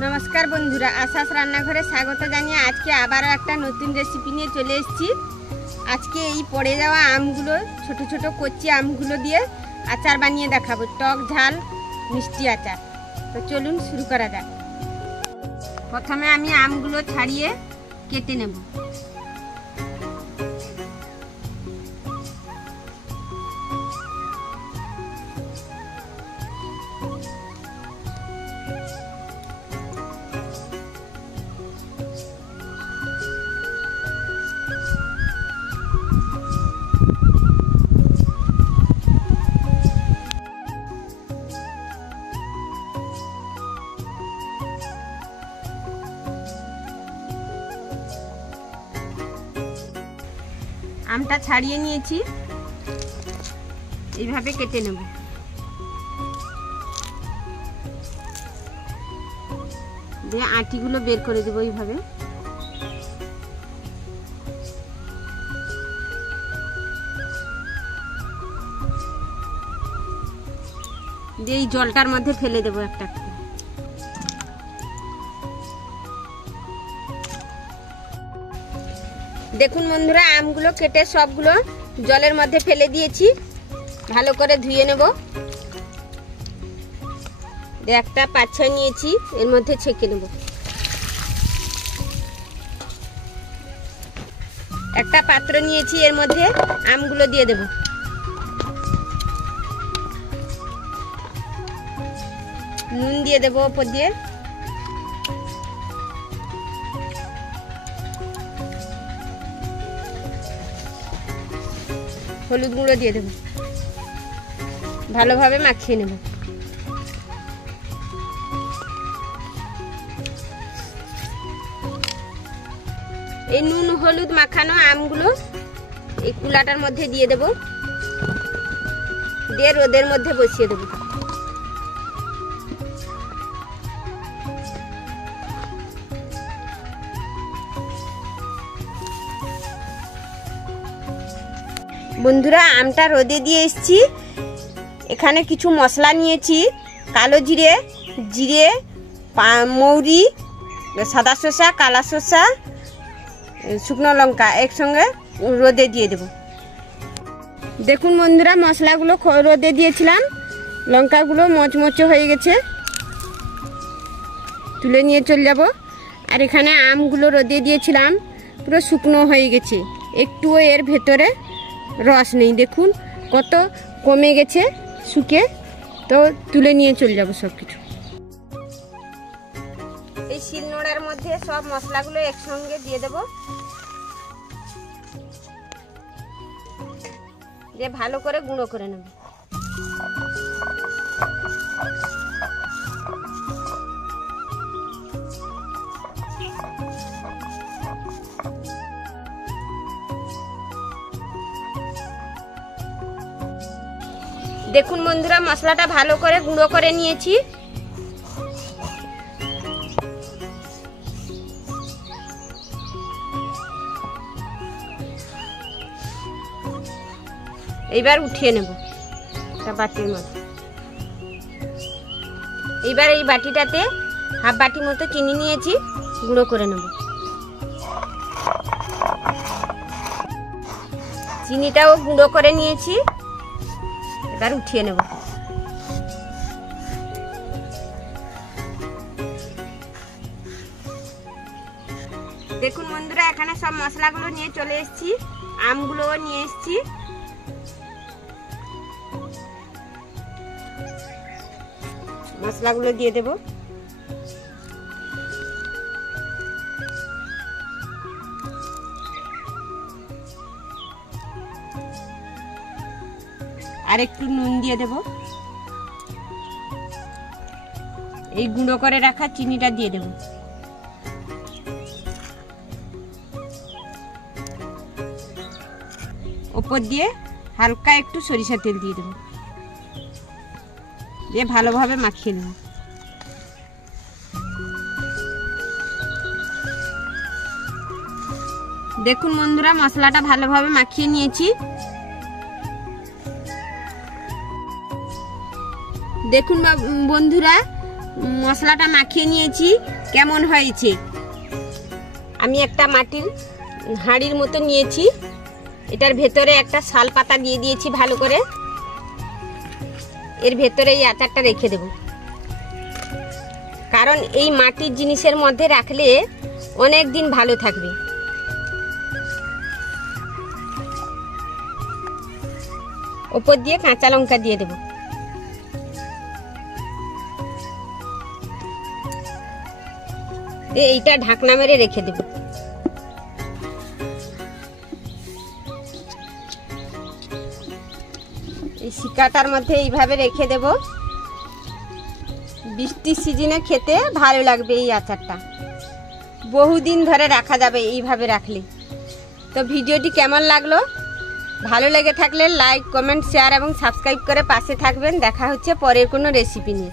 नमस्कार बंधुरा आशास रान्नाघरे स्वागत जानिए आज के आबारो एक नतून रेसिपि निये चले एसेछि। आज के এই পড়ে যাওয়া আমগুলো ছোট ছোট কচি আমগুলো দিয়ে আচার বানিয়ে দেখাবো, টক ঝাল মিষ্টি আচার। তো চলুন শুরু করা যাক। প্রথমে আমি আমগুলো ছাড়িয়ে কেটে নেব। আমটা ছাড়িয়ে নিয়েছি, এইভাবে কেটে নেব। দিয়ে আটিগুলো বের করে দেব এইভাবে। দিয়ে এই জলটার মধ্যে ফেলে দেব একটা। দেখুন বন্ধুরা, আমগুলো কেটে সবগুলো জলের মধ্যে ফেলে দিয়েছি। ভালো করে ধুয়ে নেব। একটা পাছা নিয়েছি, এর মধ্যে ছেঁকে নেব। একটা পাত্র নিয়েছি, এর মধ্যে আমগুলো দিয়ে দেব। নুন দিয়ে দেব উপর দিয়ে। হলুদ গুঁড়ো দিয়ে দেব। ভালোভাবে মাখিয়ে নেব। এই নুন হলুদ মাখানো আমগুলো এই কুলাটার মধ্যে দিয়ে দেব। দিয়ে রোদের মধ্যে বসিয়ে দেব। বন্ধুরা, আমটা রোদে দিয়ে এসেছি। এখানে কিছু মশলা নিয়েছি, কালো জিরে, জিরে, মৌরি, সাদা শসা, কালা শসা, শুকনো লঙ্কা একসঙ্গে রোদে দিয়ে দেব। দেখুন বন্ধুরা, মশলাগুলো রোদে দিয়েছিলাম, লঙ্কাগুলো মচমচে হয়ে গেছে। তুলে নিয়ে চলে যাব। আর এখানে আমগুলো রোদে দিয়েছিলাম, পুরো শুকনো হয়ে গেছে, একটুও এর ভেতরে রস নেই। দেখুন কত কমে গেছে শুকে। তো তুলে নিয়ে চলে যাব সব কিছু। এই শিলনোড়ার মধ্যে সব মশলাগুলো একসঙ্গে দিয়ে দেব। দিয়ে ভালো করে গুঁড়ো করে নেব। দেখুন বন্ধুরা, মশলাটা ভালো করে গুঁড়ো করে নিয়েছি। এইবার উঠিয়ে নেব একটা বাটির মধ্যে। এইবার এই বাটিটাতে হাফ বাটি মতো চিনি নিয়েছি, গুঁড়ো করে নেব। চিনিটাও গুঁড়ো করে নিয়েছি, এবার উঠিয়ে নেব। দেখুন বন্ধুরা, এখানে সব মশলাগুলো নিয়ে চলে এসেছি, আমগুলোও নিয়ে এসেছি। মশলাগুলো দিয়ে দেব। আর একটু নুন দিয়ে দেব। এই গুঁড়ো করে রাখা চিনিটা দিয়ে দেব। উপর দিয়ে হালকা একটু সরিষা তেল দিয়ে দেব। দিয়ে ভালোভাবে মাখিয়ে নেব। দেখুন বন্ধুরা, মশলাটা ভালোভাবে মাখিয়ে নিয়েছি। দেখুন বন্ধুরা, মশলাটা মাখিয়ে নিয়েছি। কেমন হয়েছে? আমি একটা মাটির হাঁড়ির মতো নিয়েছি, এটার ভেতরে একটা শাল পাতা দিয়ে দিয়েছি ভালো করে। এর ভেতরে এই আচারটা রেখে দেব, কারণ এই মাটির জিনিসের মধ্যে রাখলে অনেক দিন ভালো থাকবে। ওপর দিয়ে কাঁচা লঙ্কা দিয়ে দেব। এইটা ঢাকনা মেরে রেখে দেব। এই শিকাটার মধ্যে এইভাবে রেখে দেব। বৃষ্টির সিজনে খেতে ভালো লাগবে এই আচারটা, বহুদিন ধরে রাখা যাবে এইভাবে রাখলে। তো ভিডিওটি কেমন লাগলো? ভালো লেগে থাকলে লাইক, কমেন্ট, শেয়ার এবং সাবস্ক্রাইব করে পাশে থাকবেন। দেখা হচ্ছে পরের কোনো রেসিপি নিয়ে।